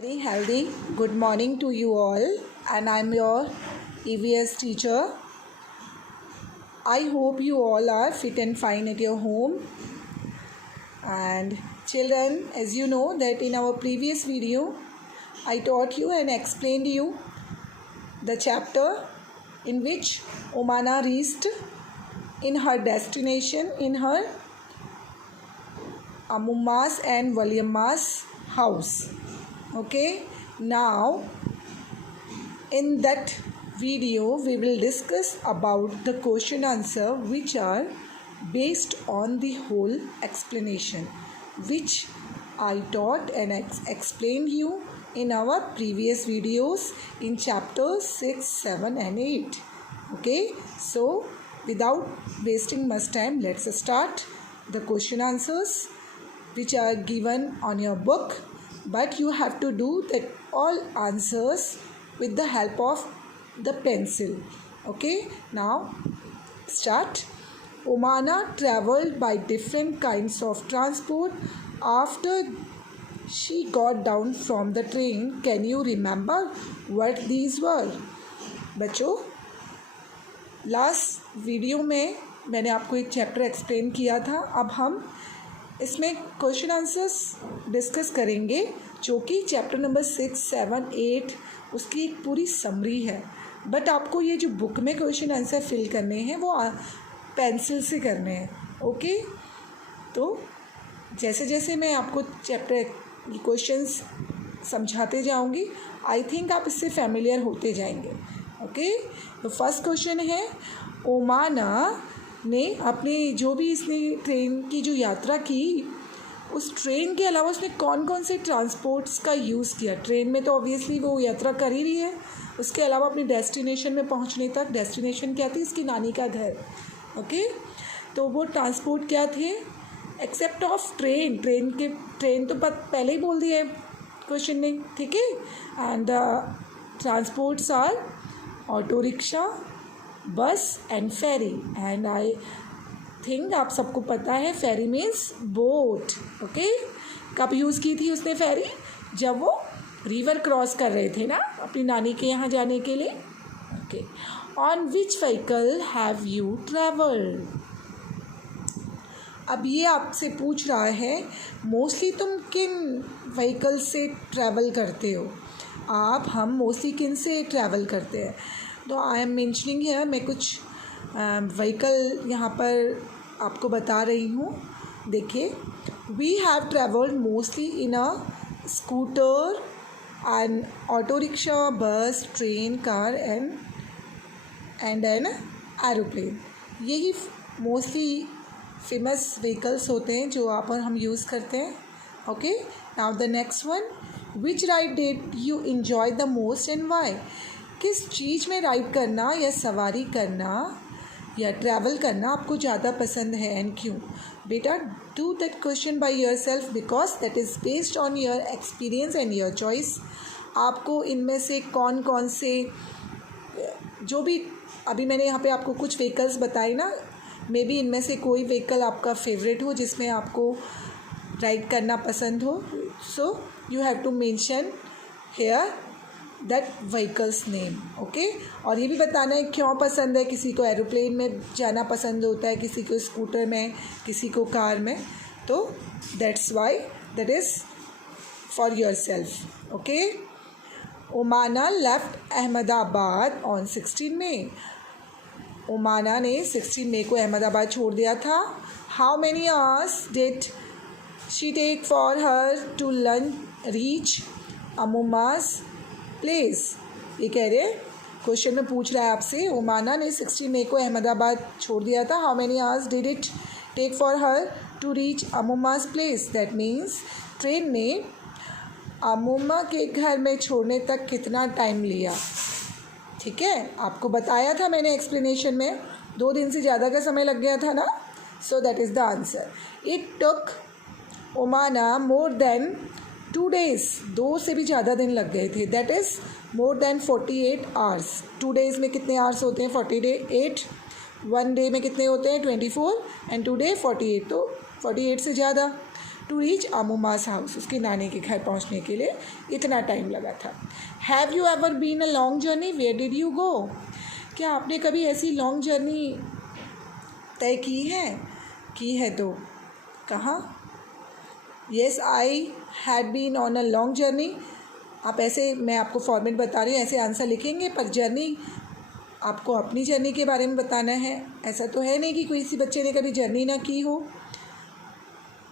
Very healthy. Good morning to you all, and I'm your EVS teacher. I hope you all are fit and fine at your home. And children, as you know that in our previous video, I taught you and explained you the chapter in which Omana reached in her destination in her Amumma's and Waliamma's house. Okay, now in that video we will discuss about the question answer which are based on the whole explanation which I taught and explained you in our previous videos in chapters 6, 7 and 8. Okay, so without wasting much time, let's start the question answers which are given on your book. But you have to do that all answers with the help of the pencil. Okay, now start. Omana traveled by different kinds of transport after she got down from the train. Can you remember what these were? बच्चों, last video में मैंने आपको एक chapter explain किया था. अब हम इसमें क्वेश्चन आंसर्स डिस्कस करेंगे जो कि चैप्टर नंबर 6, 7, 8 उसकी एक पूरी समरी है. बट आपको ये जो बुक में क्वेश्चन आंसर फिल करने हैं वो पेंसिल से करने हैं. ओके, तो जैसे जैसे मैं आपको चैप्टर क्वेश्चंस समझाते जाऊंगी आई थिंक आप इससे फैमिलियर होते जाएंगे. ओके, तो फर्स्ट क्वेश्चन है, ओमाना ने अपनी जो भी इसने ट्रेन की जो यात्रा की उस ट्रेन के अलावा उसने कौन कौन से ट्रांसपोर्ट्स का यूज़ किया. ट्रेन में तो ऑब्वियसली वो यात्रा कर ही रही है, उसके अलावा अपनी डेस्टिनेशन में पहुंचने तक, डेस्टिनेशन क्या थी, इसकी नानी का घर. ओके, तो वो ट्रांसपोर्ट क्या थे एक्सेप्ट ऑफ ट्रेन. ट्रेन तो पहले ही बोल दिया है क्वेश्चन ने. ठीक है, and transports are auto rickshaw, bus and ferry. And I think आप सबको पता है फेरी मीन्स बोट. ओके, कब यूज़ की थी उसने फेरी? जब वो रिवर क्रॉस कर रहे थे ना अपनी नानी के यहाँ जाने के लिए. Okay, on which vehicle have you travelled. अब ये आपसे पूछ रहा है मोस्टली तुम किन व्हीकल से ट्रैवल करते हो. हम मोस्टली किन से ट्रैवल करते हैं. तो आई एम मेंशनिंग है, मैं कुछ व्हीकल यहाँ पर आपको बता रही हूँ. देखिए, we have travelled mostly in a scooter and auto rickshaw, bus, train, car and an aeroplane. यही मोस्टली फेमस व्हीकल्स होते हैं जो आप और हम यूज़ करते हैं. Okay, now the next one, which ride did you enjoy the most and why. किस चीज़ में राइड करना या सवारी करना या ट्रैवल करना आपको ज़्यादा पसंद है एंड क्यों. बेटा, do that question by your self because that is based on your experience and your choice. आपको इनमें से कौन कौन से जो भी अभी मैंने यहाँ पे आपको कुछ व्हीकल्स बताए ना, मे बी इनमें से कोई व्हीकल आपका फेवरेट हो जिसमें आपको राइड करना पसंद हो. So you have to mention here that vehicles name. Okay, और ये भी बताना है क्यों पसंद है. किसी को एरोप्लेन में जाना पसंद होता है, किसी को स्कूटर में, किसी को कार में. तो that's why that is for yourself. Okay, Omana left Ahmedabad on 16 May. Omana ने 16 मई को अहमदाबाद छोड़ दिया था. How many hours did she take for her to reach Ammumma's place. ये कह रहे क्वेश्चन में पूछ रहा है आपसे, ओमाना ने 16 मई को अहमदाबाद छोड़ दिया था. How many hours did it take for her to reach Ammumma's place. That means train ने अमुम्मा के घर में छोड़ने तक कितना टाइम लिया. ठीक है, आपको बताया था मैंने एक्सप्लेनेशन में 2 दिन से ज़्यादा का समय लग गया था ना. So that is the answer. It took Omana more than 2 days. 2 से भी ज़्यादा दिन लग गए थे. That is more than 48 hours. 2 days में कितने आवर्स होते हैं? 48. 1 day में कितने होते हैं? 24 एंड 2 day 48. तो 48 से ज़्यादा. टू रीच अमूमास हाउस, उसकी नानी के घर पहुंचने के लिए इतना टाइम लगा था। Have you ever been a long journey, where did you go? क्या आपने कभी ऐसी लॉन्ग जर्नी तय की है तो कहाँ? Yes I had been on a long journey. आप ऐसे, मैं आपको फॉर्मेट बता रही हूँ, ऐसे आंसर लिखेंगे, पर जर्नी आपको अपनी जर्नी के बारे में बताना है। ऐसा तो है नहीं कि किसी बच्चे ने कभी जर्नी ना की हो,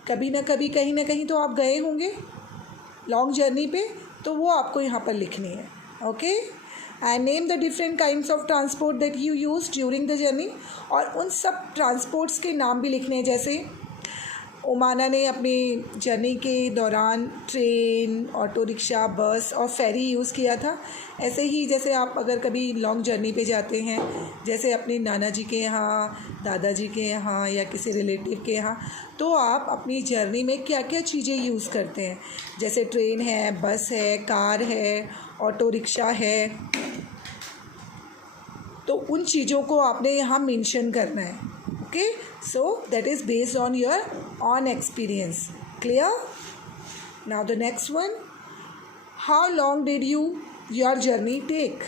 कभी ना कभी कहीं ना कहीं तो आप गए होंगे लॉन्ग जर्नी पे, तो वो आपको यहाँ पर लिखनी है। Okay, and name the different kinds of transport that you use during the journey, और उन सब ट्रांसपोर्ट्स के नाम भी लिखने हैं। जैसे ओमाना ने अपनी जर्नी के दौरान ट्रेन, ऑटो रिक्शा, बस और फेरी यूज़ किया था। ऐसे ही जैसे आप अगर कभी लॉन्ग जर्नी पे जाते हैं, जैसे अपने नाना जी के यहाँ, दादाजी के यहाँ या किसी रिलेटिव के यहाँ, तो आप अपनी जर्नी में क्या क्या चीज़ें यूज़ करते हैं। जैसे ट्रेन है, बस है, कार है, ऑटो रिक्शा है, तो उन चीज़ों को आपने यहाँ मेंशन करना है। Okay, so that is based on your own experience. Clear? Now the next one, how long did your journey take?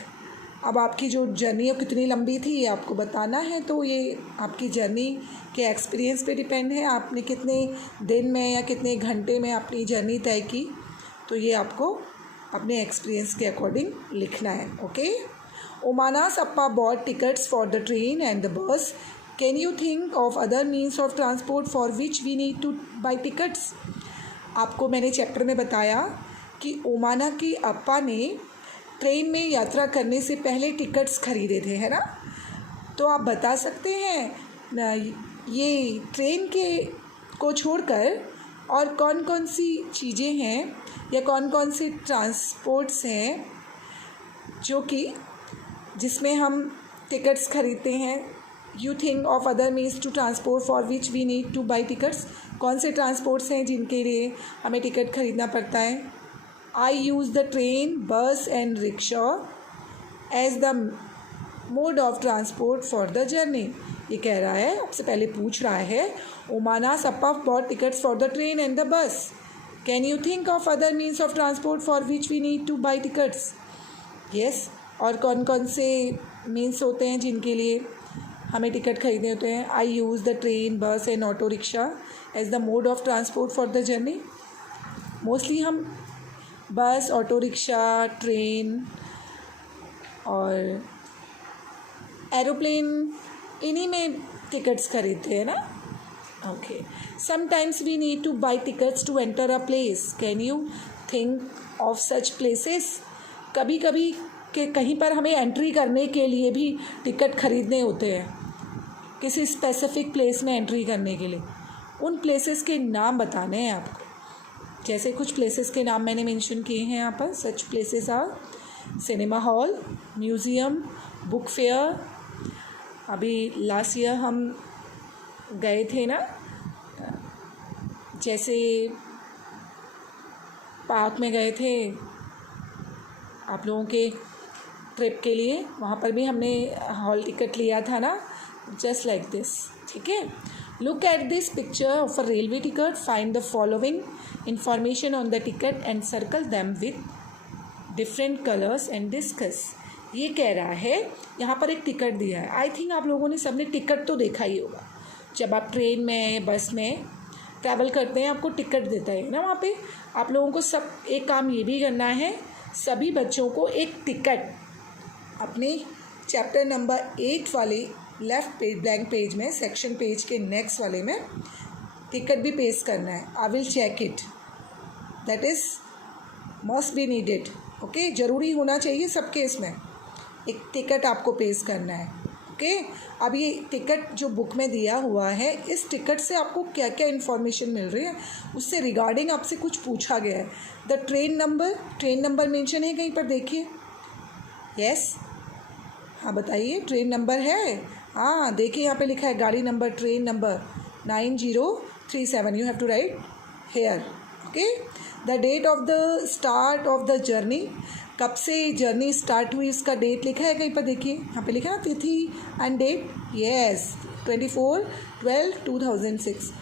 अब आपकी जो जर्नी है कितनी लंबी थी ये आपको बताना है। तो ये आपकी जर्नी के एक्सपीरियंस पे डिपेंड है, आपने कितने दिन में या कितने घंटे में अपनी जर्नी तय की, तो ये आपको अपने एक्सपीरियंस के अकॉर्डिंग लिखना है। ओके, ओमाना's appa bought tickets for the train and the bus. Can you think of other means of transport for which we need to buy tickets? आपको मैंने चैप्टर में बताया कि ओमाना की अप्पा ने ट्रेन में यात्रा करने से पहले टिकट्स खरीदे थे, है ना? तो आप बता सकते हैं ये ट्रेन के को छोड़कर और कौन कौन सी चीज़ें हैं या कौन कौन से ट्रांसपोर्ट्स हैं जो कि जिसमें हम टिकट्स खरीदते हैं। You think of other means to transport for which we need to buy tickets. कौन से ट्रांसपोर्ट्स हैं जिनके लिए हमें टिकट खरीदना पड़ता है? I use the train, bus and rickshaw as the mode of transport for the journey. ये कह रहा है, आपसे पहले पूछ रहा है, ओमाना's appa bought tickets for the train and the bus. Can you think of other means of transport for which we need to buy tickets? Yes. और कौन कौन से मीन्स होते हैं जिनके लिए हमें टिकट खरीदने होते हैं? I use the train, bus and auto rickshaw as the mode of transport for the journey. Mostly हम बस, ऑटो रिक्शा, ट्रेन और एरोप्लेन, इन्हीं में टिकट्स खरीदते हैं ना। Okay, sometimes we need to buy tickets to enter a place. Can you think of such places? कभी कभी कि कहीं पर हमें एंट्री करने के लिए भी टिकट खरीदने होते हैं, किसी स्पेसिफिक प्लेस में एंट्री करने के लिए। उन प्लेसेस के नाम बताने हैं आपको। जैसे कुछ प्लेसेस के नाम मैंने मेंशन किए हैं यहाँ पर। Such places are cinema hall, museum, book fair. अभी लास्ट ईयर हम गए थे ना, जैसे पार्क में गए थे आप लोगों के ट्रिप के लिए, वहाँ पर भी हमने हॉल टिकट लिया था ना, जस्ट लाइक दिस। ठीक है, look at this picture of a railway ticket, find the following information on the ticket and circle them with different colours and discuss. ये कह रहा है, यहाँ पर एक टिकट दिया है। आई थिंक आप लोगों ने सबने टिकट तो देखा ही होगा। जब आप ट्रेन में, बस में ट्रैवल करते हैं, आपको टिकट देता है ना वहाँ पे। आप लोगों को सब एक काम ये भी करना है, सभी बच्चों को एक टिकट अपने चैप्टर नंबर 8 वाले लेफ़्ट पेज, ब्लैंक पेज में, सेक्शन पेज के नेक्स्ट वाले में टिकट भी पेस्ट करना है। I will check it, that is must be needed. Okay, ज़रूरी होना चाहिए सबके इसमें एक टिकट आपको पेस्ट करना है। ओके, अब ये टिकट जो बुक में दिया हुआ है, इस टिकट से आपको क्या क्या इन्फॉर्मेशन मिल रही है, उससे रिगार्डिंग आपसे कुछ पूछा गया है। द ट्रेन नंबर मेंशन है कहीं पर, देखिए। यस, हाँ बताइए, ट्रेन नंबर है? हाँ देखिए, यहाँ पे लिखा है गाड़ी number, train number 9037। You have to write here. Okay, the date of the start of the journey, कब से जर्नी स्टार्ट हुई उसका डेट लिखा है कहीं पर, देखिए यहाँ पे लिखा है ना, तिथि एंड डेट। यस, 24/12/2006।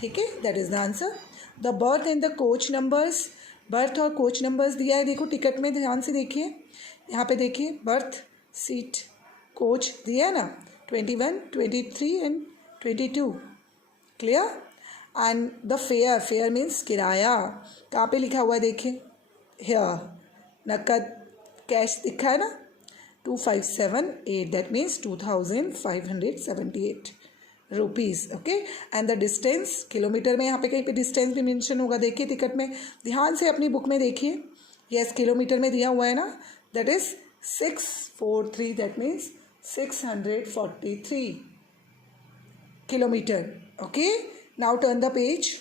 ठीक है, that is the answer. The birth and the coach numbers, birth और कोच नंबर्स दिया है, देखो टिकट में ध्यान से देखिए, यहाँ पे देखिए बर्थ, सीट, कोच दिया है ना, 21, 23 and 22, clear. And the fair, fair means किराया, कहाँ पे लिखा हुआ है देखिए, हियर, नकद कैश दिखा है ना, 2578, that means 2578 rupees, okay. And the distance, kilometre में यहाँ पे कहीं पे डिस्टेंस भी मेंशन होगा, देखिए टिकट में, ध्यान से अपनी बुक में देखिए, यस किलोमीटर में दिया हुआ है ना, that is 643, that means 643 kilometer, okay। Now turn the page,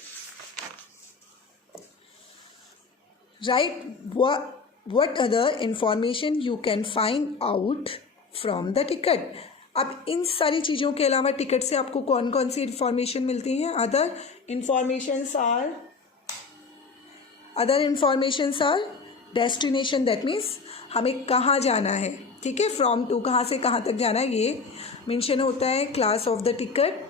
write what other information you can find out from the ticket। अब इन सारी चीज़ों के अलावा टिकट से आपको कौन कौन सी इंफॉर्मेशन मिलती हैं? Other informations our destination, that means हमें कहाँ जाना है, ठीक है, फ्रॉम टू, कहाँ से कहाँ तक जाना है ये मेंशन होता है। Class of the ticket,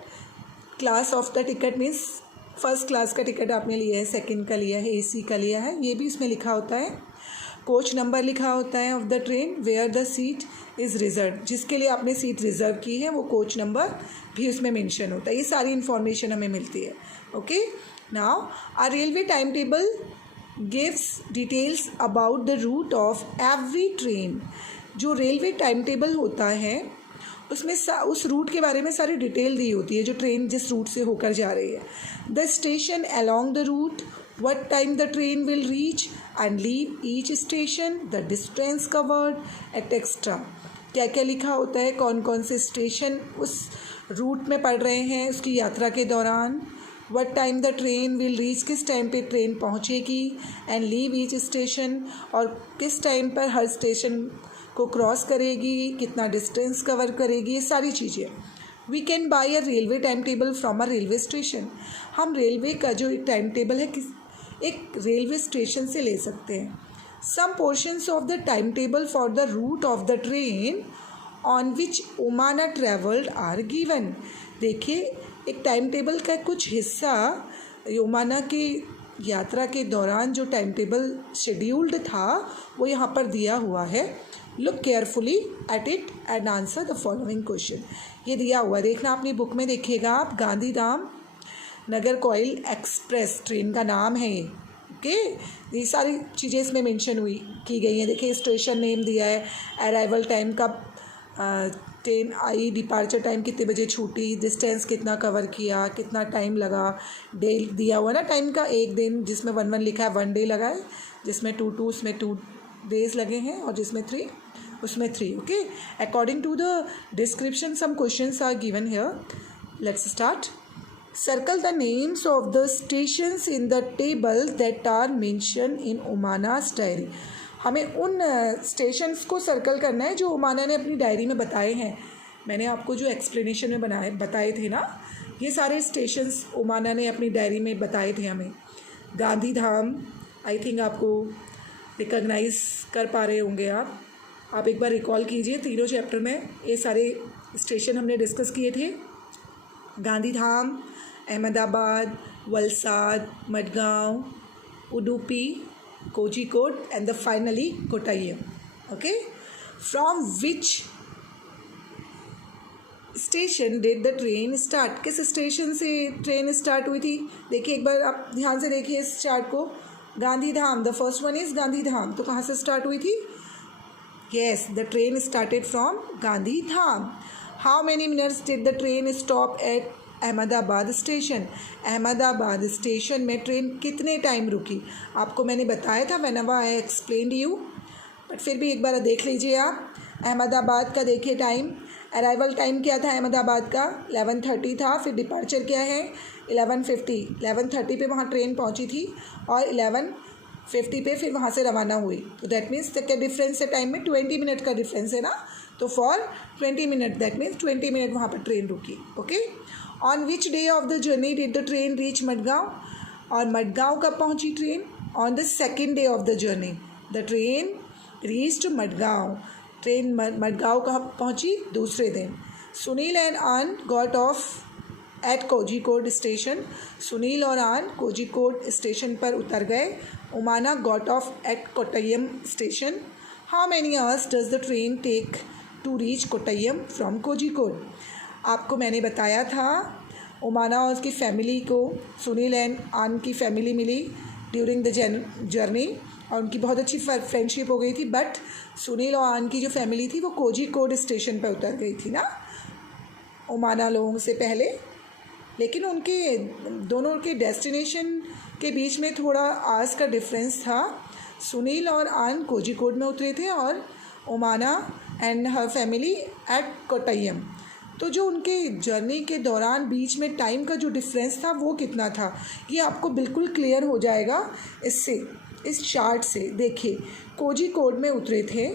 class of the ticket means first class का टिकट आपने लिया है, सेकंड का लिया है, एसी का लिया है, ये भी इसमें लिखा होता है। कोच नंबर लिखा होता है of the train, where the seat is reserve, जिसके लिए आपने सीट रिजर्व की है वो कोच नंबर भी उसमें मेंशन होता है। ये सारी इन्फॉर्मेशन हमें मिलती है, okay. Now a railway time table gives details about the route of every train. जो रेलवे टाइम टेबल होता है उसमें उस रूट के बारे में सारी डिटेल दी होती है, जो ट्रेन जिस रूट से होकर जा रही है। The station along the route, what time the train will reach and leave each station, the distance covered, etc। क्या क्या लिखा होता है, कौन कौन से स्टेशन उस रूट में पड़ रहे हैं उसकी यात्रा के दौरान, what time the train will reach, किस टाइम पे ट्रेन पहुँचेगी, and leave each station, और किस टाइम पर हर स्टेशन को क्रॉस करेगी, कितना डिस्टेंस कवर करेगी, ये सारी चीज़ें। We can buy a railway time table from a railway station. हम रेलवे का जो टाइम टेबल है एक रेलवे स्टेशन से ले सकते हैं। Some portions of the time table for the route of the train on which Omana travelled are given. देखिए एक टाइम टेबल का कुछ हिस्सा ओमाना की यात्रा के दौरान जो टाइम टेबल शेड्यूल्ड था वो यहाँ पर दिया हुआ है। Look carefully at it and answer the following question. ये दिया हुआ है, देखना अपनी बुक में देखिएगा आप, गांधीधाम नागरकोइल एक्सप्रेस ट्रेन का नाम है ये, ओके। ये सारी चीज़ें इसमें मेंशन हुई की गई हैं। देखिए स्टेशन नेम दिया है, अराइवल टाइम कब ट्रेन आई, डिपार्चर टाइम कितने बजे छूटी, डिस्टेंस कितना कवर किया, कितना टाइम लगा, डे दिया हुआ ना टाइम का, एक दिन जिसमें 1 लिखा है 1 डे लगा है, जिसमें 2 उसमें 2 डेज लगे हैं, और जिसमें 3 उसमें 3, okay. According to the description some questions are given here. Let's start. Circle the names of the stations in the table that are mention in Omana's diary. हमें उन स्टेशंस को सर्कल करना है जो ओमाना ने अपनी डायरी में बताए हैं। मैंने आपको जो एक्सप्लेनेशन में बताए थे ना, ये सारे स्टेशंस ओमाना ने अपनी डायरी में बताए थे हमें। गांधीधाम, आई थिंक आपको रिकॉग्नाइज कर पा रहे होंगे आप एक बार रिकॉल कीजिए, तीनों चैप्टर में ये सारे स्टेशन हमने डिस्कस किए थे। Gandhidham, Ahmedabad, Valsad, Madgaon, Udupi, Kozhikode and the finally Kottayam, okay. From which station did the train start, किस स्टेशन से ट्रेन स्टार्ट हुई थी? देखिए एक बार आप ध्यान से देखिए इस चार्ट को। Gandhidham, the first one is Gandhidham, तो कहाँ से स्टार्ट हुई थी? Yes, the train started from Gandhidham. How many minutes did the train stop at Ahmedabad station, Ahmedabad station में ट्रेन कितने टाइम रुकी? आपको मैंने बताया था whenever I explained you, but फिर भी एक बार देख लीजिए आप। अहमदाबाद का देखिए टाइम, अराइवल टाइम क्या था अहमदाबाद का? 11:30 था। फिर डिपार्चर क्या है? 11:50। 11:30 पे वहाँ ट्रेन पहुँची थी और 11:50 पे फिर वहाँ से रवाना हुई। तो दैट मीन्स क्या डिफरेंस है टाइम में? 20 मिनट का डिफरेंस है ना। तो for 20 minute, that means 20 minute वहाँ पर ट्रेन रुकी, okay. On which day of the journey did the train reach Madgaon, और मडगांव कब पहुँची train? On the second day of the journey the train reached Madgaon, train Madgaon कहाँ पहुँची? दूसरे दिन। सुनील एंड आन got off eight Kozhikode station. Sunil और आन कोझिकोड स्टेशन पर उतर गए। Omana got off at Kottayam station. How many hours does the train take to reach Kottayam from Kozhikode. आपको मैंने बताया था ओमाना और उसकी फैमिली को, सुनील एंड आन की फैमिली मिली ड्यूरिंग द जर्नी और उनकी बहुत अच्छी फ्रेंडशिप हो गई थी। बट सुनील और आन की जो फैमिली थी वो कोझिकोड स्टेशन पर उतर गई थी ना ओमाना लोगों से पहले, लेकिन उनके दोनों के डेस्टिनेशन के बीच में थोड़ा आवर्स का डिफरेंस था। सुनील और आन कोझिकोड में उतरे थे और Omana and her family at Kottayam. तो जो उनके जर्नी के दौरान बीच में टाइम का जो डिफरेंस था वो कितना था, ये आपको बिल्कुल क्लियर हो जाएगा इससे, इस चार्ट से। देखिए कोझिकोड में उतरे थे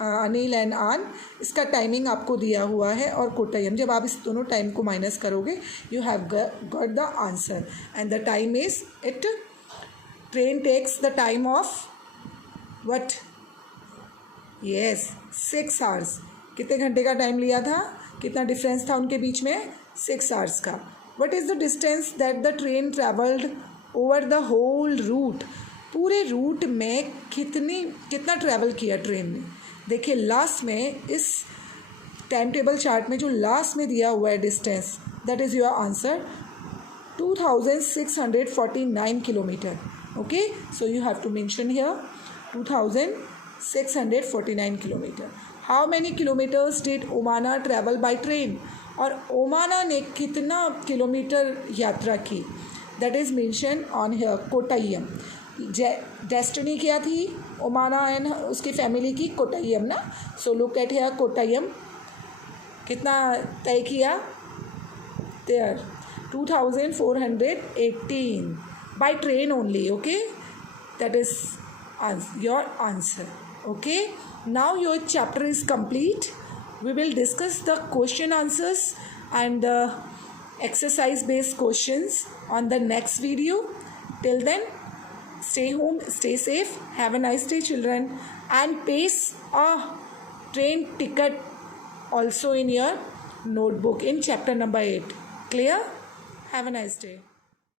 अनिल एंड आन, इसका टाइमिंग आपको दिया हुआ है, और कोट्टयम, जब आप इस दोनों टाइम को माइनस करोगे you have got the answer and the time is, it train takes the time of what, yes 6 hours. कितने घंटे का टाइम लिया था, कितना डिफरेंस था उनके बीच में, 6 आवर्स का। What is the distance that the train travelled over the whole route. पूरे रूट में कितना ट्रैवल किया ट्रेन ने। देखिए लास्ट में इस टाइम टेबल चार्ट में जो लास्ट में दिया हुआ है distance, that is your answer 2649 kilometre. Okay, so you have to mention here 2649 kilometre. How many kilometres did Omana travel by train. और ओमाना ने कितना किलोमीटर यात्रा की, that is mention on here Kottayam. Destiny क्या थी ओमाना एंड उसकी फैमिली की, कोट्टयम ना। So look at here Kottayam कितना तय किया, there 2418 by train only. Okay, that is your answer. Okay, now your chapter is complete. We will discuss the question answers and the exercise based questions on the next video. Till then, stay home, stay safe, have a nice day children, and paste a train ticket also in your notebook in chapter number 8. Clear? Have a nice day.